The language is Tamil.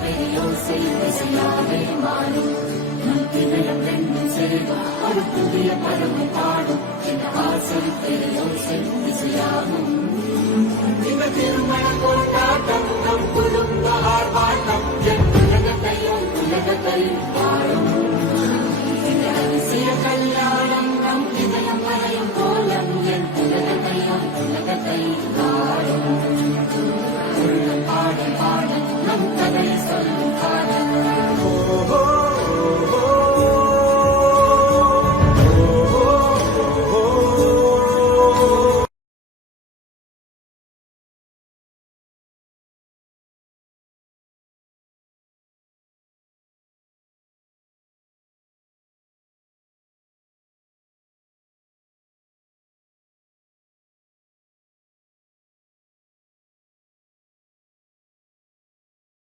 பெரியோசை இசையாவே மாறும் நம் இதயம் என்னும் செல்வம் ஒரு புதிய பருவம் பாடும் இந்த ஆசை பெரியோசை இசையாகும் இந்த திருமண கொண்டாட்டம் நம் குடும்ப ஆர்ப்பாட்டம் என் உலகத்தை பாடும் இந்த அதிசய கல்யாணம் நம் இதயம் வரையும் கோலம் என் உலகத்தை பாடும் பாட பாட நம் கதை சொல்லும்